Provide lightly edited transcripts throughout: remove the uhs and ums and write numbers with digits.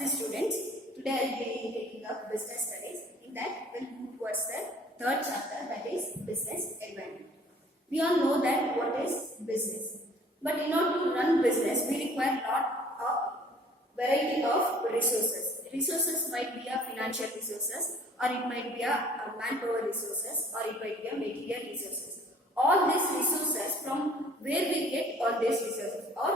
Namaste students. Today I will be taking up business studies. In that we will move towards the third chapter, that is business environment. We all know that what is business. But in order to run business, we require lot of variety of resources. Resources might be a financial resources, or it might be a manpower resources, or it might be a material resources. All these resources, from where we get all these resources, or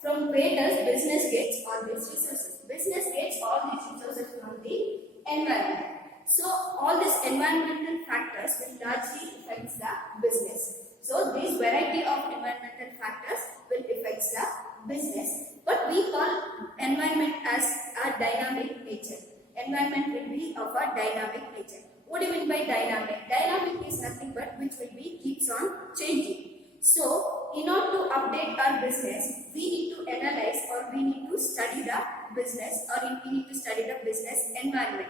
from where does business gets all these resources? Business gets all these resources from the environment. So all these environmental factors will largely affect the business. So these variety of environmental factors will affect the business. But we call environment as a dynamic nature. Environment will be of a dynamic nature. What do you mean by dynamic? Dynamic is nothing but which will be keeps on changing. So, in order to update our business, we need to analyze or we need to study the business, or we need to study the business environment.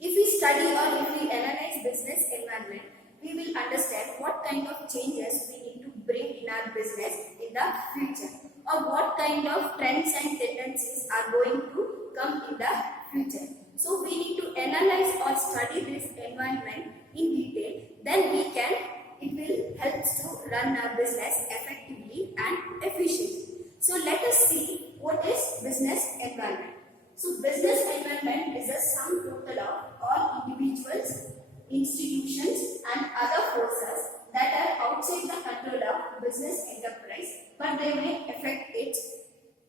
If we study or if we analyze business environment, we will understand what kind of changes we need to bring in our business in the future, or what kind of trends and tendencies are going to come in the future. So, we need to analyze or study this environment in detail, then it will help to run our business effectively and efficiently. So let us see what is business environment. So business environment is a sum total of all individuals, institutions and other forces that are outside the control of business enterprise, but they may affect its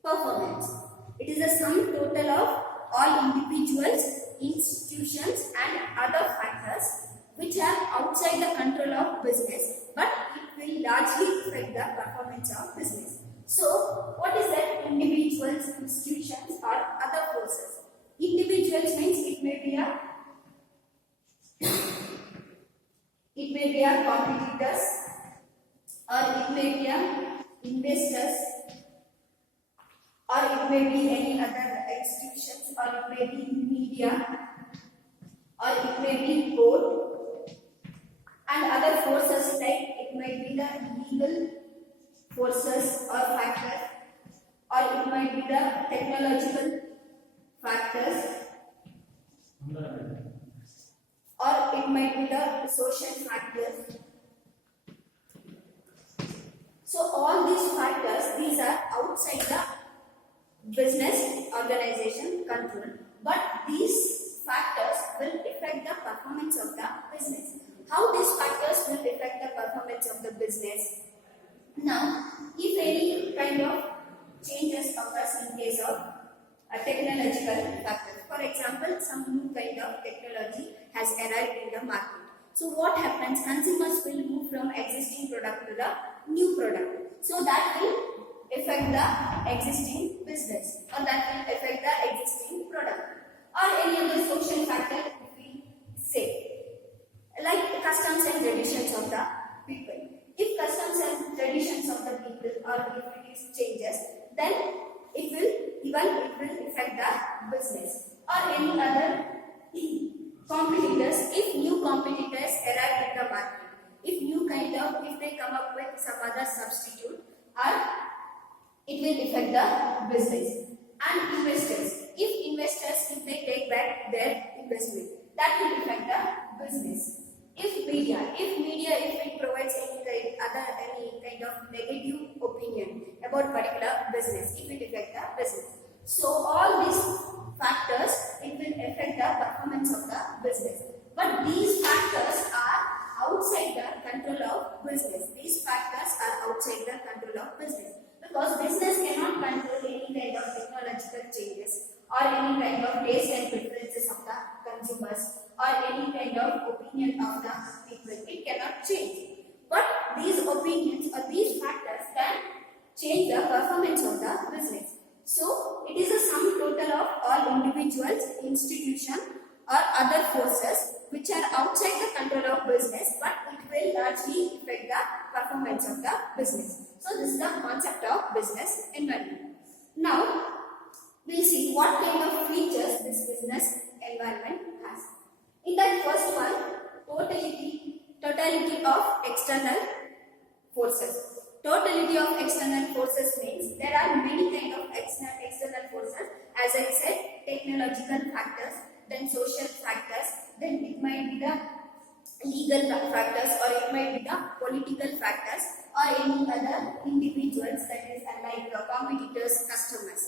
performance. It is a sum total of all individuals, institutions and other factors which are outside the control of business, but it will largely affect the performance of business. So, what is that? Individuals, institutions or other forces. Individuals means it may be a competitors, or it may be a investors, or it may be any other institutions, or it may be media, or it may be board, and other forces like it might be the legal forces or factors, or it might be the technological factors, or it might be the social factors. So all these factors, these are outside the business organization control, but these factors will affect the performance of the business. How these factors will affect the performance of the business? Now, if any kind of changes occurs in case of a technological factor, for example, some new kind of technology has arrived in the market. So what happens? Consumers will move from existing product to the new product. So that will affect the existing business, or that will affect the existing product, or any other social factor if we say, like customs and traditions of the people. If customs and traditions of the people or if it is changes, then it will affect the business, or any other competitors. If new competitors arrive in the market, if they come up with some other substitute, or it will affect the business. And investors, if they take back their investment, that will affect the business. If it provides any kind of negative opinion about particular business, it will affect the business. So all these factors, it will affect the performance of the business. But these factors are outside the control of business. These factors are outside the control of business, because business cannot control any kind of technological changes, or any kind of taste and preferences of the consumers, or any kind of opinion of the people. It cannot change. But these opinions or these factors can change the performance of the business. So, it is a sum total of all individuals, institutions or other forces which are outside the control of business, but it will largely affect the performance of the business. So, this is the concept of business environment. Now, we'll see what kind of features this business environment has. In that first one, totality of external forces. Totality of external forces means there are many kind of external forces as as I said, technological factors, then social factors, then it might be the legal factors, or it might be the political factors, or any other individuals, that is like competitors, customers.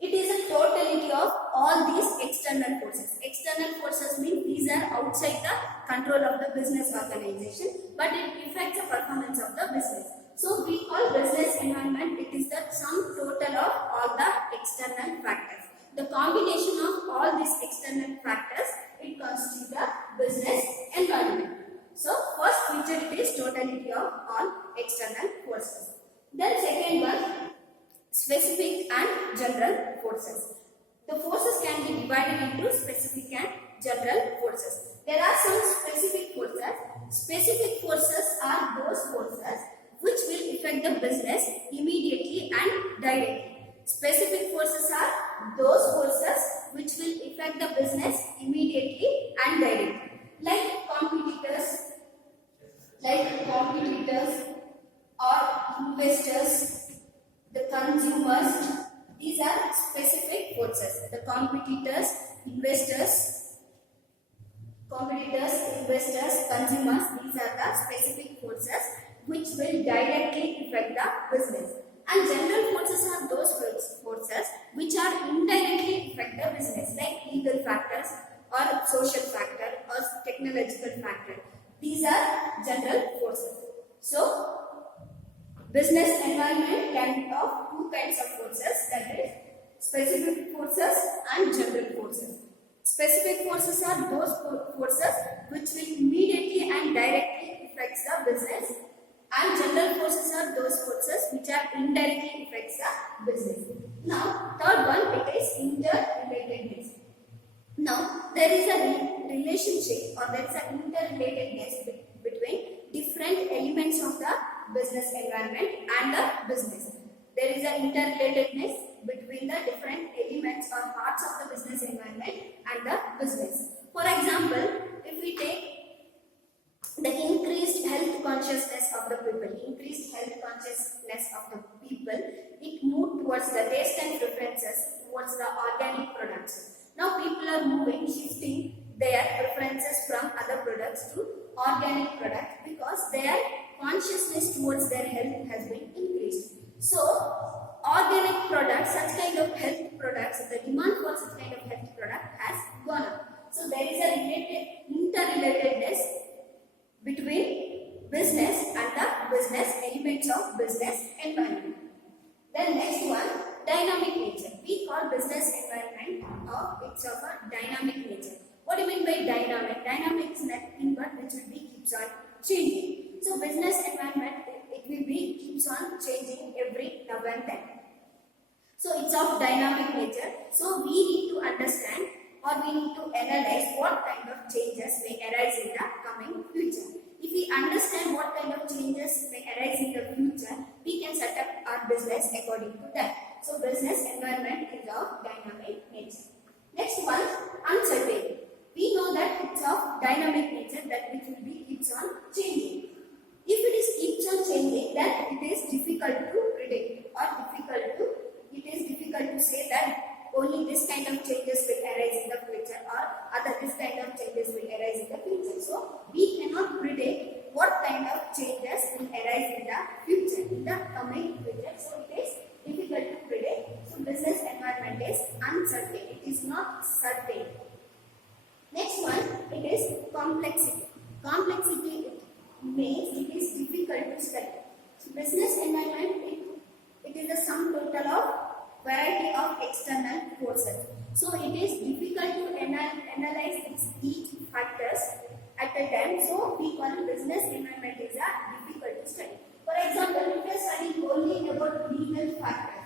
It is a totality of all these external forces. External forces mean these are outside the control of the business organization, but it affects the performance of the business. So we call business environment, it is the sum total of all the external factors. The combination of all these external factors, it constitutes the business environment. So first feature, it is totality of all external forces. Then second one, specific and general forces. The forces can be divided into specific and general forces. There are some specific forces. Specific forces are those forces which will affect the business immediately and directly. Specific forces are those forces which will affect the business immediately and directly. Like competitors or investors, the consumers, these are specific forces. The competitors, investors, consumers, these are the specific forces which will directly affect the business. And general forces are those forces which are indirectly affect the business, like legal factors or social factor or technological factor. These are general forces. So business environment can be of two kinds of forces, that is specific forces and general forces. Specific forces are those forces which will immediately and directly affect the business, and general forces are those forces which are indirectly affect the business. Now third one, it is interrelatedness. Now there is a relationship, or there is an interrelatedness between different elements of the business environment and the business. There is an interrelatedness between the different elements or parts of the business environment and the business. For example, if we take the increased health consciousness of the people, it moved towards the taste and preferences towards the organic products. Now people are shifting their preferences from other products to organic products because their consciousness towards their health has been increased. So organic products, such kind of health products, the demand for such kind of health product has gone up. So there is a interrelatedness between business and the business elements of business environment. Then next one, dynamic nature. We call business environment it's of a dynamic nature. What do you mean by dynamic? Dynamic is nothing but which will be keeps on changing. So business environment, it will be keeps on changing every now and then. So it's of dynamic nature. So we need to understand, or we need to analyze what kind of changes may arise in the coming future. If we understand what kind of changes may arise in the future, we can set up our business according to that. So business environment is of dynamic nature. Next one, uncertainty. We know that it's of dynamic nature, that which will be keeps on changing. If it is keeps on changing, then it is difficult to predict, or it is difficult to say that only this kind of changes will arise in the future, or this kind of changes will arise in the future. So we cannot predict what kind of changes will arise in the future, in the coming future. So it is difficult to predict. So business environment is uncertain. It is not certain. Next one, it is complexity. Complexity means it is difficult to study. So business environment, it is the sum total of variety of external forces. So it is difficult to analyze each factors at a time. So we call business environment is a difficult to study. For example, if we are studying only about legal factors,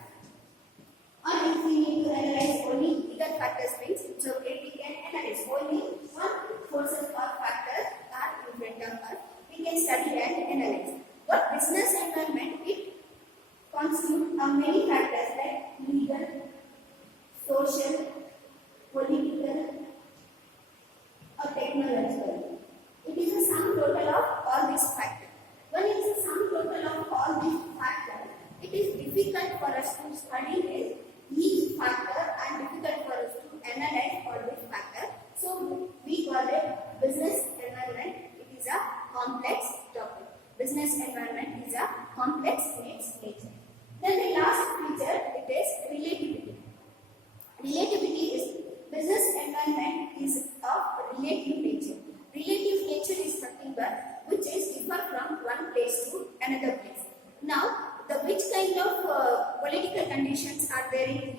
or if we need to analyze only legal factors, means it's okay, we can analyze only one forces or factors are in front of us. We can study and analyze. But business environment, it constitutes many factors like legal, social, political, or technological. It is a sum total of all these factors. When it is a sum total of all these factors, it is difficult for us to study each factor and difficult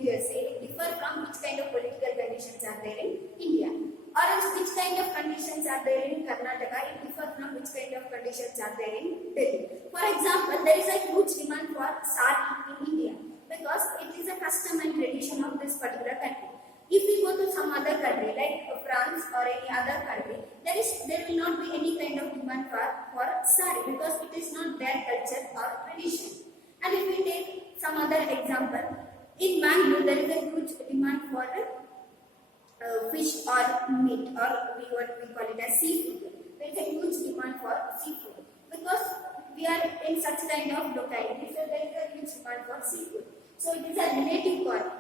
USA differ from which kind of political conditions are there in India? Or else which kind of conditions are there in Karnataka? It differ from which kind of conditions are there in Delhi. For example, there is a huge demand for sari in India because it is a custom and tradition of this particular country. If we go to some other country like France or any other country, there will not be any kind of demand for sari because it is not their culture or tradition. And if we take some other example, in Bangalore there is a huge demand for fish or meat, or what we call it as seafood. There is a huge demand for seafood because we are in such kind of locality, so there is a huge demand for seafood. So it is a relative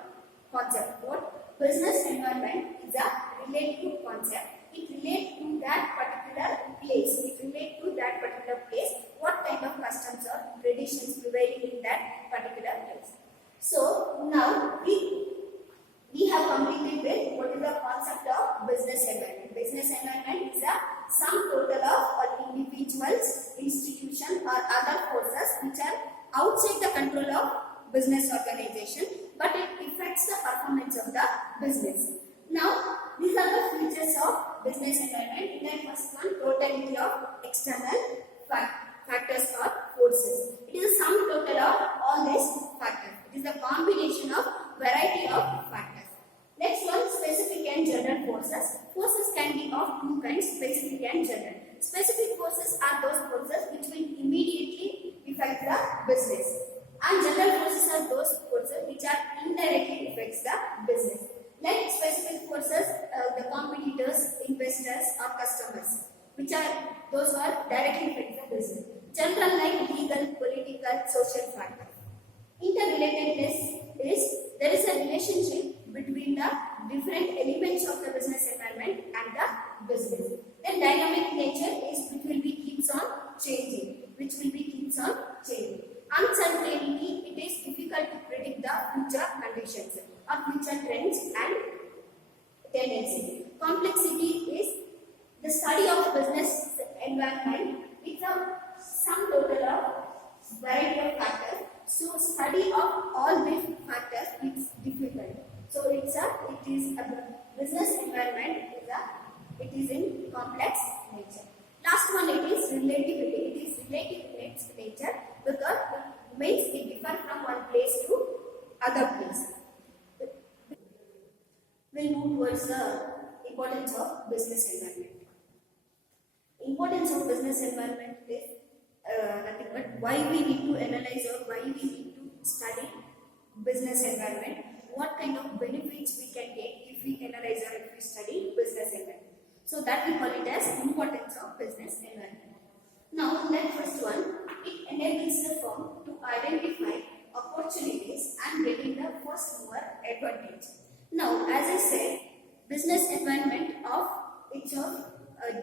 concept. What business environment is a relative concept. It relates to that particular place. It relates to that particular place. What kind of customs or traditions prevailing in that particular place. So now we have completed with what is the concept of business environment. Business environment is a sum total of all individuals, institutions or other forces which are outside the control of business organization, but it affects the performance of the business. Now, these are the features of business environment. In the first one, totality of external factors or forces. It is a sum total of all these factors. It is a combination of variety of factors. Next one, specific and general forces. Forces can be of two kinds, specific and general. Specific forces are those forces which will immediately affect the business. And general forces are those forces which are indirectly affects the business. Like specific forces, the competitors, investors or customers, which are those who are directly affect the business. General like legal, political, social factors. Interrelatedness is there is a relationship between the different elements of the business environment and the business. Then dynamic nature is which will be keeps on changing, Uncertainty, it is difficult to predict the future conditions or future trends and tendencies. Complexity is the study of business environment. It's a sum total of variety of factors. So study of all these factors is difficult. So it is a business environment it is in complex nature. Last one, it is relativity. It is relative in its nature because it means it differs from one place to other place. We'll move towards the importance of business environment. Importance of business environment is nothing but why we need to analyze or why we need to study business environment. What kind of benefits we can get if we analyze or if we study business environment. So that we call it as importance of business environment. Now, next first one, it enables the firm to identify opportunities and getting the first mover advantage. Now, as I said, business environment of it's of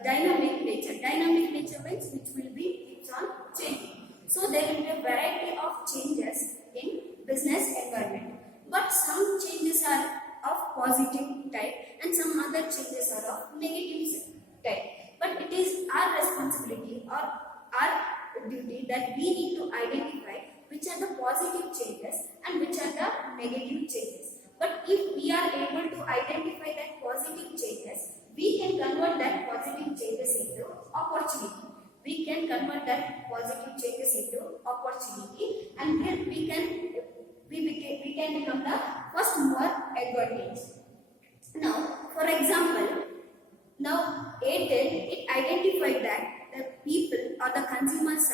dynamic nature. Dynamic nature means which will be keeps on changing. So there will be a variety of changes in business environment. But some changes are of positive type and some other changes are of negative type. But it is our responsibility or our duty that we need to identify which are the positive changes and which are the negative changes. But if we are able to identify that positive changes, we can convert that positive changes into opportunity. We can convert that positive changes into opportunity, and then we can become the first mover advantage. Now, for example, now Airtel, it identified that the people or the consumers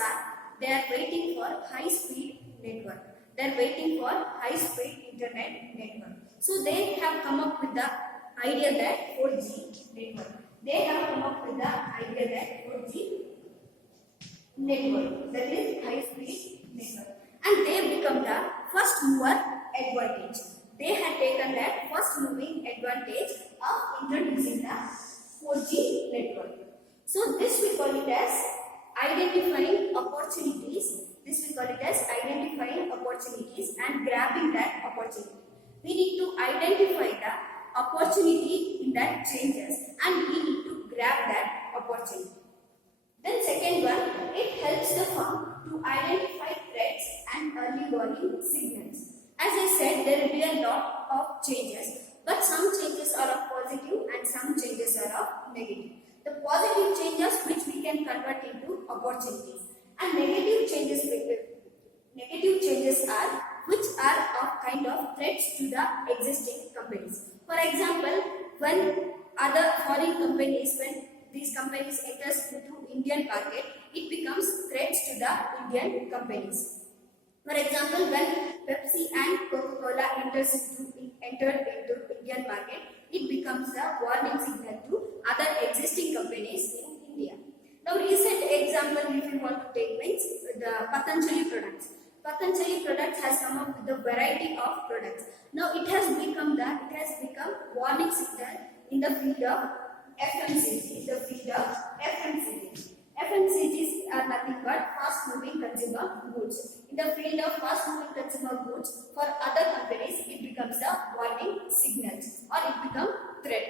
they are waiting for high speed network. They are waiting for high speed internet network. So they have come up with the idea that 4G network. They have come up with the idea that 4G network, that is high speed network, and they become the first mover advantage. They had taken that first moving advantage of introducing the 4G network. So this we call it as identifying opportunities. This we call it as identifying opportunities and grabbing that opportunity. We need to identify the opportunity in that changes and we need to grab that opportunity. Then second one, it helps the firm to identify threats and early warning signals. As I said, there will be a lot of changes, but some changes are of positive and some changes are of negative. The positive changes which we can convert into opportunities, and negative changes are which are of kind of threats to the existing companies. For example, when other foreign companies, when these companies enters into Indian market, it becomes threats to the Indian companies. For example, when Pepsi and Coca-Cola entered into Indian market, it becomes a warning signal to other existing companies in India. Now, recent example if you want to take means the Patanjali products. Patanjali products has come up with a variety of products. Now, it has become warning signal in the field of FMCG. FMCGs are nothing but fast-moving consumer goods. In the field of fast-moving consumer goods, for other companies, it becomes a warning signal or it becomes threat.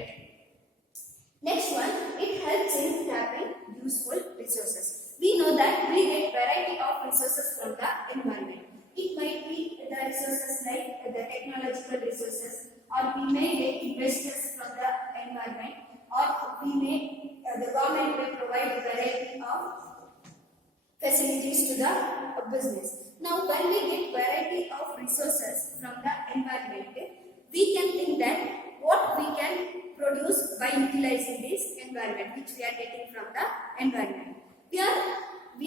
Next one, it helps in tapping useful resources. We know that we get variety of resources from the environment. It might be the resources like the technological resources, or we may get investors from the environment, or the government may provide a variety of facilities to the business. Now, when we get variety of resources from the environment, we can think that what we can produce by utilizing this environment, which we are getting from the environment. We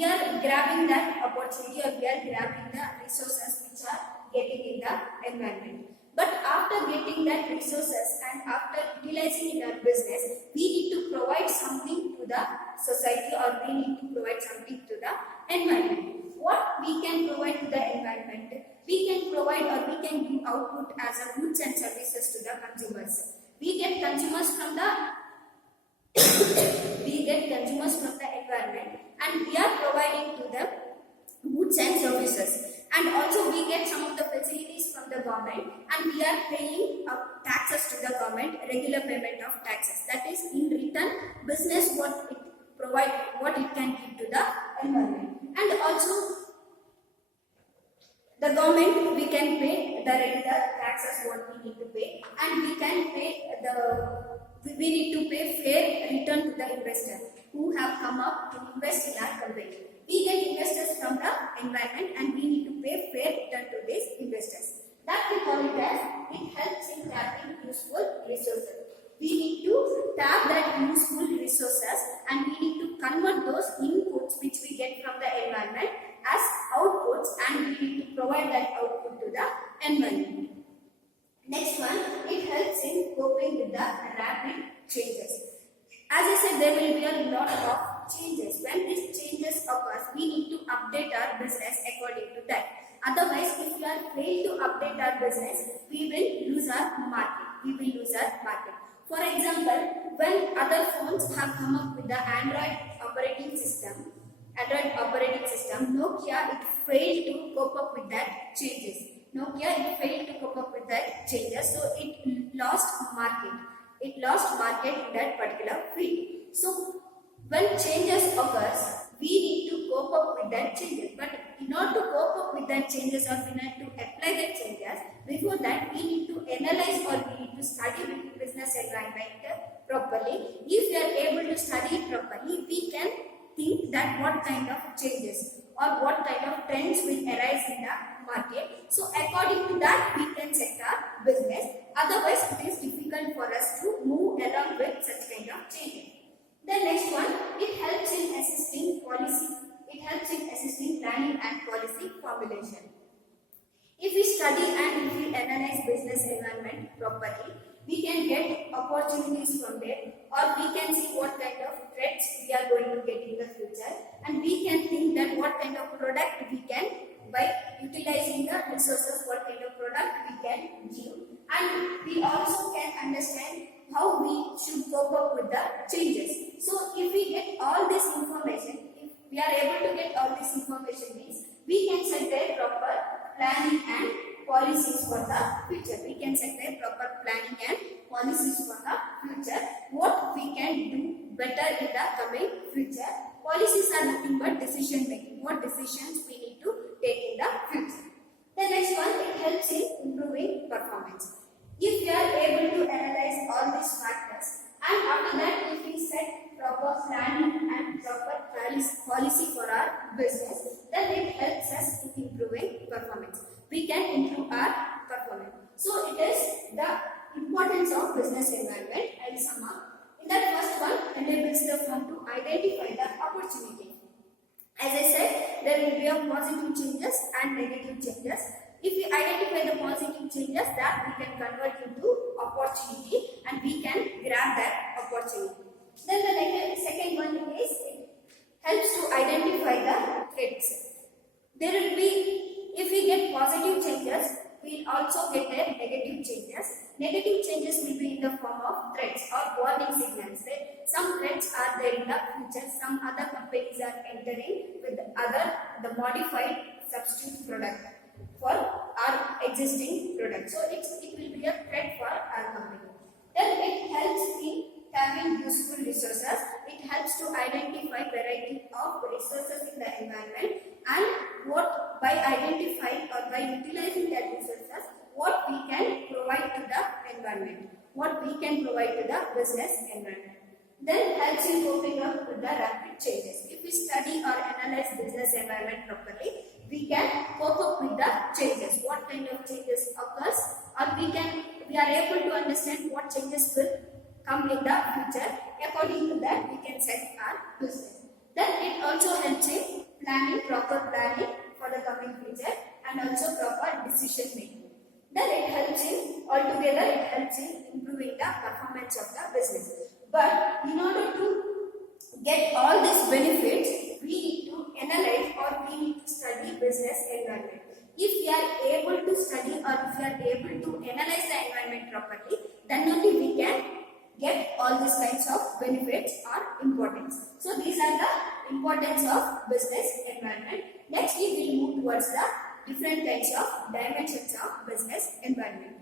are grabbing that opportunity, or we are grabbing the resources which are getting in the environment. But after getting that resources and after utilizing in our business, we need to provide something to the society, or we need to provide something to the environment. What we can provide to the environment? We can provide, or we can give output as a goods and services to the consumers. We get consumers from the environment, and we are providing to them goods and services. And also we get some of the facilities from the government, and we are paying taxes to the government, regular payment of taxes. That is, in return, business what it can give to the environment. And also the government, we can pay the regular taxes what we need to pay, and we need to pay fair return to the investor who have come up to invest in our company. We get investors from the environment, and we need to pay fair return to these investors. That we call it as it helps in tapping useful resources. We need to tap that useful resources, and we need to convert those inputs which we get from the environment as outputs, and we need to provide that output to the environment. Next one, it helps in coping with the rapid changes. As I said, there will be a lot of changes. When these changes occur, we need to update our business according to that. Otherwise, if we are failed to update our business, we will lose our market. For example, when other phones have come up with the Android operating system, Nokia, it failed to cope up with that changes. So it lost market. It lost market in that particular field. So when changes occurs, we need to cope up with that changes. But in order to cope up with that changes, or we need to apply that changes, before that we need to analyze, or we need to study the business environment properly. If we are able to study it properly, we can think that what kind of changes or what kind of trends will arise in the market. So according to that, we can set our business. Otherwise, it is difficult for us to move along with such kind of changes. The next one, it helps in assisting policy. It helps in assisting planning and policy formulation. If we study and if we analyze business environment properly, we can get opportunities from there, or we can see what kind of threats we are going to get in the future, and we can think that what kind of product we can, by utilizing the resources, what kind of product we can give, and we also can understand how we should cope up with the changes. So if we get all this information, if we are able to get all this information, means we can set their proper planning and policies for the future. We can set their proper planning and policies for the future. What we can do better in the coming future. Policies are nothing but decision making. What decisions we need to take in the future. The next one, it helps in improving performance. If we are able to analyze all these factors and after that if we set proper planning and proper policy for our business, then it helps us in improving performance. We can improve our performance. So it is the importance of business environment. I will sum up. In that first one, enables the firm to identify the opportunity. As I said, there will be a positive changes and negative changes. If we identify the positive changes, that we can convert into opportunity and we can grab that opportunity. Then the second one is it helps to identify the threats. There will be, if we get positive changes, we will also get a negative changes. Negative changes will be in the form of threats or warning signals. Right? Some threats are there in the future. Some other companies are entering with the modified substitute product for our existing product. So it will be a threat for our company. Then it helps in having useful resources. It helps to identify variety of resources in the environment and what by identifying or by utilizing that resources, what we can provide to the environment, what we can provide to the business environment. Then helps in coping up with the rapid changes. If we study or analyze business environment properly, we can cope up with the changes. What kind of changes occurs, or we are able to understand what changes will come in the future. According to that, we can set our business. Then it also helps in proper planning for the coming future and also proper decision making. Then it helps in, altogether it helps in improving the performance of the business. But in order to get all these benefits, we need to analyze or we need to study business environment. If we are able to study or if we are able to analyze the environment properly, then only we can get all these kinds of benefits or importance. So these are the importance of business environment. Next we will move towards the different types of dimensions of business environment.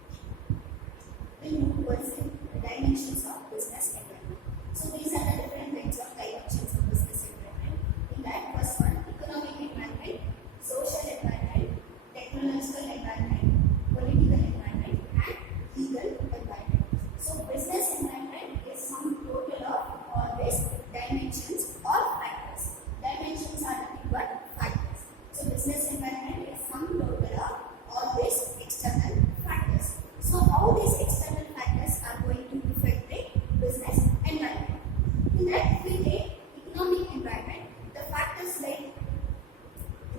We will move towards the dimensions of business environment. So these are the different types of dimensions of business environment. In that first one, economic environment, social environment, technological environment, political environment and legal environment. So business environment is some total of all these dimensions or factors. Dimensions are nothing but factors. So business environment is some total of all these external factors. So how these external factors are going to affect the business environment? In that we take economic environment, the factors like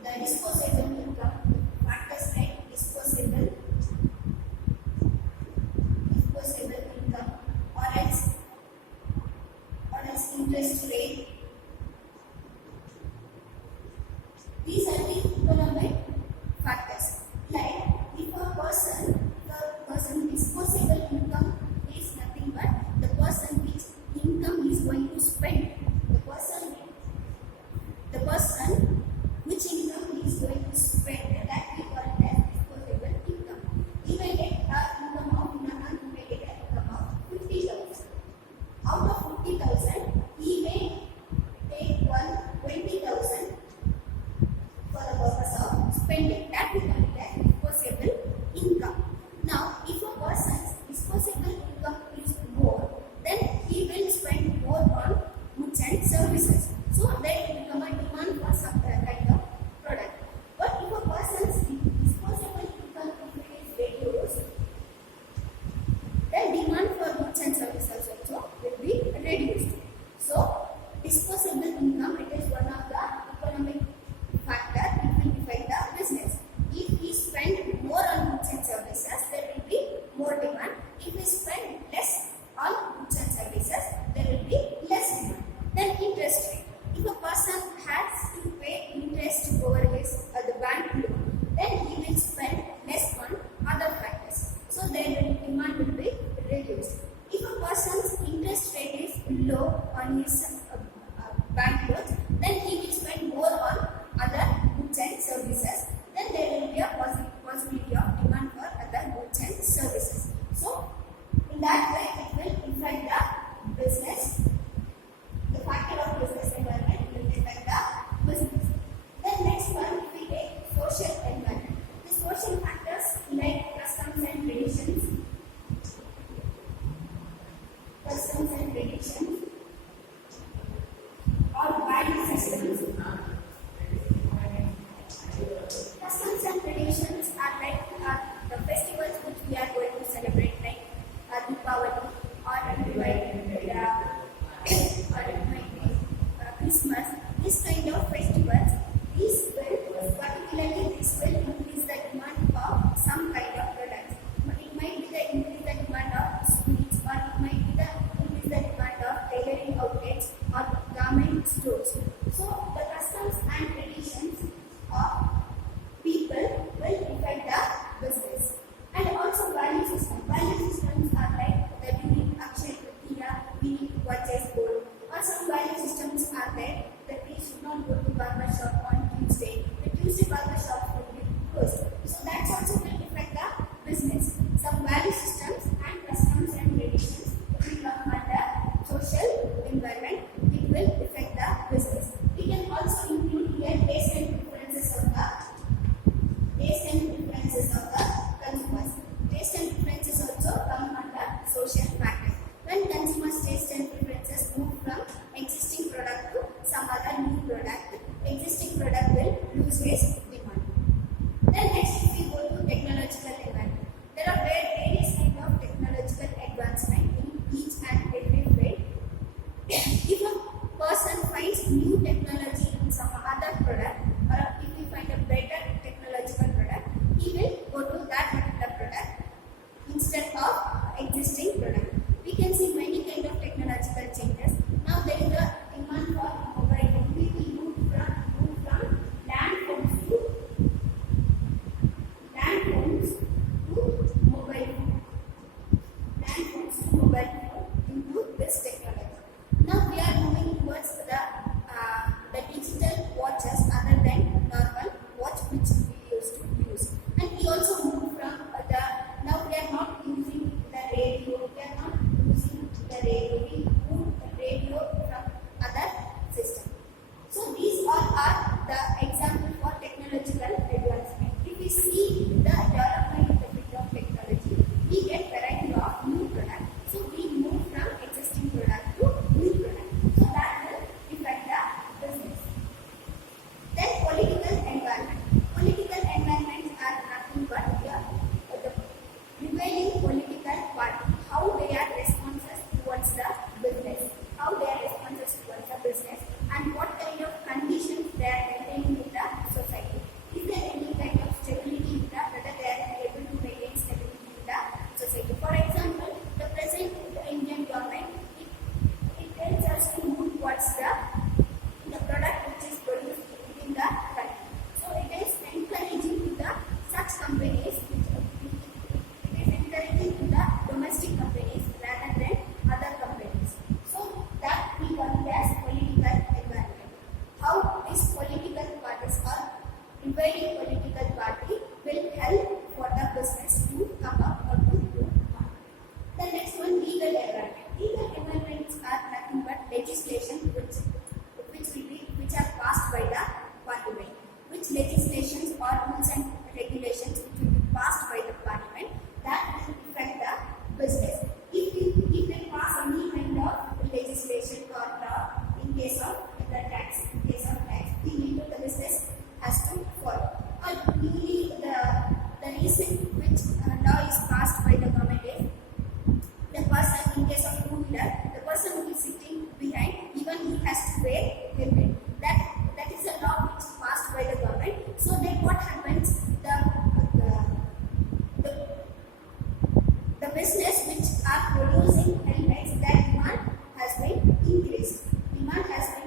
the disposable income, factors like disposable income or else interest rate. These are the economic factors. Like if a person disposable income is nothing but the person which income is going to spend. The person which income is going to spend, that we call it as disposable income. He may get an income of in a month, he may get an income of 50,000. Out of 50,000, he may take 20,000 for the purpose of spending. That we call it as disposable income. Now, if a person's disposable income is more, then he will spend more on goods and services. So there will become a demand for some kind of product. But if a person's disposable income is reduced, then demand for goods and services also will be reduced. So disposable income, it is one of the economic factor it will affect the business. If we spend more on goods and services, there will be more demand. If we spend less on goods and services, there will be less demand. Then interest rate. If a person has to pay interest over his the bank loan, then he will spend less on other factors. So their demand will be reduced. If a person's interest rate is low on his bank loans, then he will spend more on other goods and services. Then there will be a possibility of demand for other goods and services. So in that way, it will affect the business. The factor of business environment will affect the business. Then next one, we take social environment. The social social factor. When consumers' taste and preferences move from existing product to some other new product, existing product will lose its demand. Then next we go to technological environment. There are various kinds of technological advancement in each and every field. If a person finds new technology in some other product, or if he find a better technological product, he will go to that particular product instead of existing product. We can see many kind of technological changes. Now there is a demand for mobile phone. We will move from land phones to mobile phone. Land phones to mobile phone into this technology. Now we are moving towards the digital watches other than normal watch which we used to use. And we also moved from now we are not using the radio. We are not using the radio. We moved the radio from other system. So these all are the example for technological advancement. If we see the development in the field of technology, we get variety of new product. So we move from existing product to new product. So that will affect the business. Then political environment. Political environments are nothing but the prevailing political party, how they are responses towards the business, and what kind of conditions they are maintaining in the society. Is there any kind of stability in whether they are able to maintain stability in the society? For example, the present Indian government, it tells us to move towards the product which is produced within the country. So it is encouraging to the such companies, it is encouraging to the domestic companies rather than other companies. So that we call it as political environment. How these political parties or invading political party will help for the business to come up or to grow. The next one, legal environment. Legal environments are nothing but legislation which are passed by the parliament. Which legislations or rules and regulations which will be passed by the parliament that will affect the business. If they pass any kind of legislation or law in case of the need of the business has to follow. Or usually the reason which law is passed by the government is the person, in case of two-wheeler, the person who is sitting behind, even he has to wear helmet. That is a law which is passed by the government. So then what happens? The business which are producing helmets, that demand has been increased. Demand has been